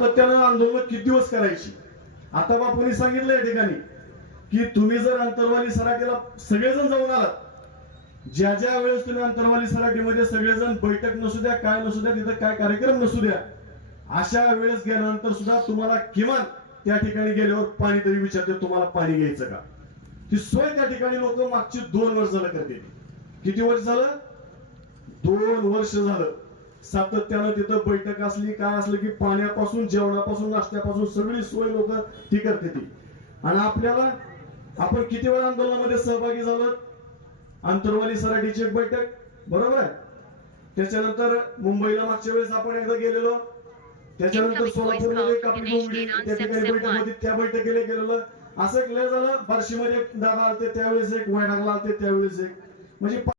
सातत्यानं आंदोलन किती दिवस करायची? आता बापूंनी सांगितलं या ठिकाणी की तुम्ही जर अंतरवाली सराटीला सगळेजण जाऊन आलात ज्या ज्या वेळेस तुम्ही अंतरवाली सराटीमध्ये सगळेजण बैठक नसू द्या काय नसू द्या तिथं काय कार्यक्रम नसू द्या अशा वेळेस गेल्यानंतर सुद्धा तुम्हाला किमान त्या ठिकाणी गेल्यावर पाणी तरी विचारते तुम्हाला पाणी घ्यायचं का? ती सोय त्या ठिकाणी लोक मागची दोन वर्ष झालं करते किती वर्ष झालं? दोन वर्ष झालं. सातत्यानं तिथं बैठक असली काय असलं की पाण्यापासून जेवणापासून नाश्त्यापासून सगळी सोय लोक ती करते ती. आणि आपल्याला आपण किती वेळा आंदोलनामध्ये सहभागी झालो? आंतरवाली सराठीची एक बैठक बरोबर आहे? त्याच्यानंतर मुंबईला मागच्या वेळेस आपण एकदा गेलेलो. त्याच्यानंतर सोलापूरमध्ये त्या ठिकाणी बैठक. होती त्या बैठकीला गेलेलो. असं एक लय झालं. बार्शीमध्ये एक दादा आलते त्यावेळेस एक वैरागला आलते त्यावेळेस एक. म्हणजे